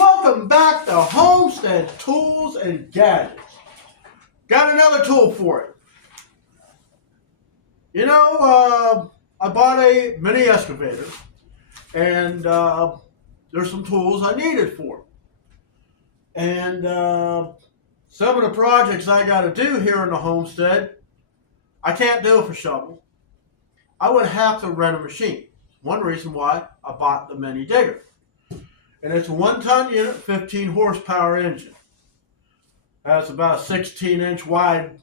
Welcome back to Homestead Tools and Gadgets. Got another tool for it. I bought a mini excavator, and there's some tools I needed for it. And some of the projects I got to do here in the homestead, I can't do with a shovel. I would have to rent a machine. One reason why I bought the mini digger. And it's a 1-ton unit, 15 horsepower engine. Has about a 16-inch wide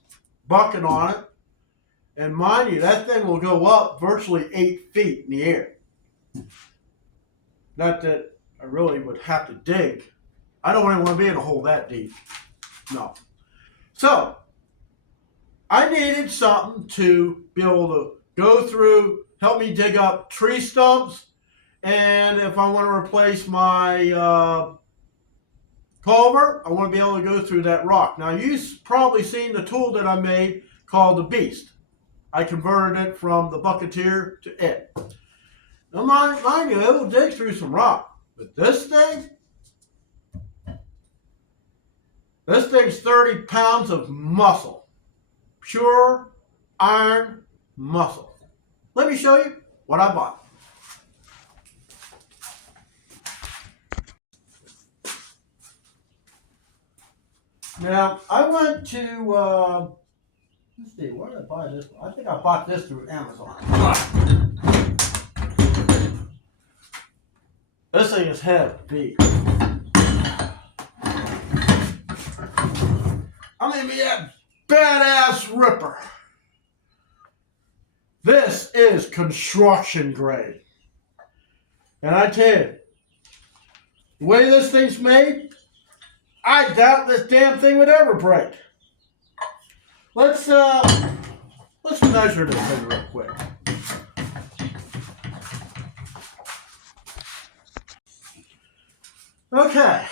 bucket on it. And mind you, that thing will go up virtually 8 feet in the air. Not that I really would have to dig. I don't even want to be in a hole that deep. No. So, I needed something to be able to go through, help me dig up tree stumps, and if I want to replace my culvert, I want to be able to go through that rock. Now, you've probably seen the tool that I made called the Beast. I converted it from the bucketeer to it. Now, mind you, it will dig through some rock. But this thing's 30 pounds of muscle. Pure iron muscle. Let me show you what I bought. Now, I went to, let's see, where did I buy this one? I think I bought this through Amazon. This thing is heavy. I mean, that badass ripper. This is construction grade. And I tell you, the way this thing's made, I doubt this damn thing would ever break. Let's measure this thing real quick. Okay.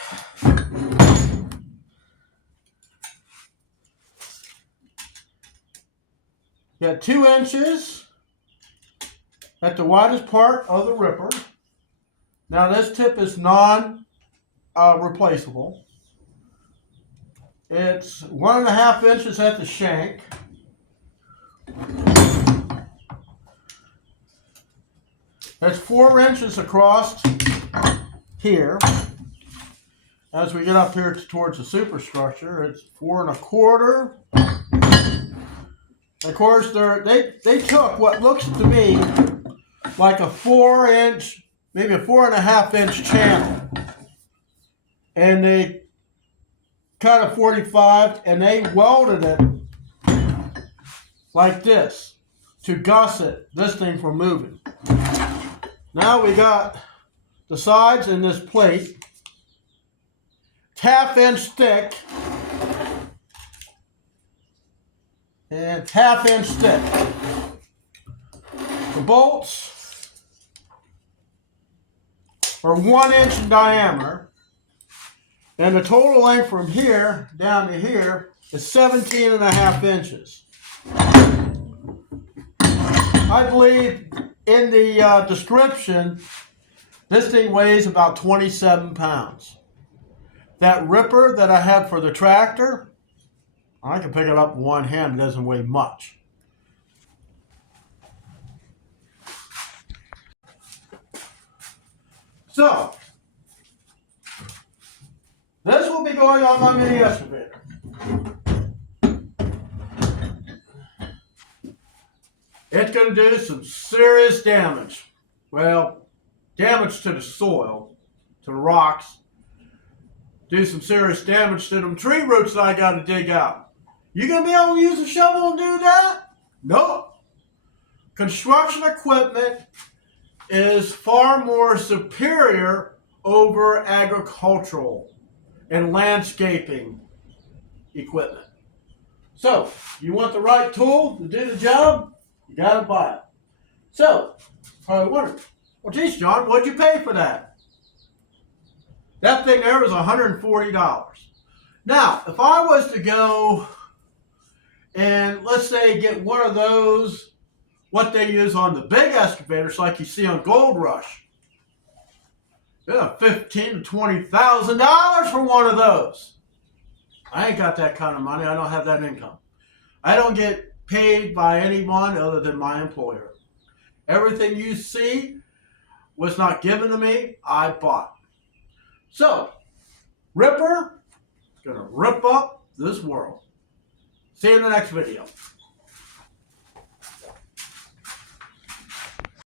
Got 2 inches at the widest part of the ripper. Now this tip is non-replaceable. It's 1.5 inches at the shank. That's 4 inches across here. As we get up here towards the superstructure, it's 4 1/4. Of course, they took what looks to me like a 4-inch, maybe a 4.5-inch channel, and they cut a 45 and they welded it like this to gusset this thing from moving. Now we got the sides in this plate, 1/2 inch thick and 1/2 inch thick. The bolts are 1 inch in diameter. And the total length from here down to here is 17.5 inches. I believe in the description, this thing weighs about 27 pounds. That ripper that I had for the tractor, I can pick it up in one hand. It doesn't weigh much. So, this will be going on my mini excavator. It's going to do some serious damage. Well, damage to the soil, to the rocks. Do some serious damage to them tree roots that I got to dig out. You going to be able to use a shovel and do that? Nope. Construction equipment is far more superior over agricultural and landscaping equipment. So, you want the right tool to do the job, you got to buy it. So, probably wondering, well, geez, John, what'd you pay for that? That thing there was $140. Now, if I was to go and, let's say, get one of those, what they use on the big excavators like you see on Gold Rush, Yeah, $15,000 to $20,000 for one of those. I ain't got that kind of money. I don't have that income. I don't get paid by anyone other than my employer. Everything you see was not given to me. I bought. So, Ripper is going to rip up this world. See you in the next video.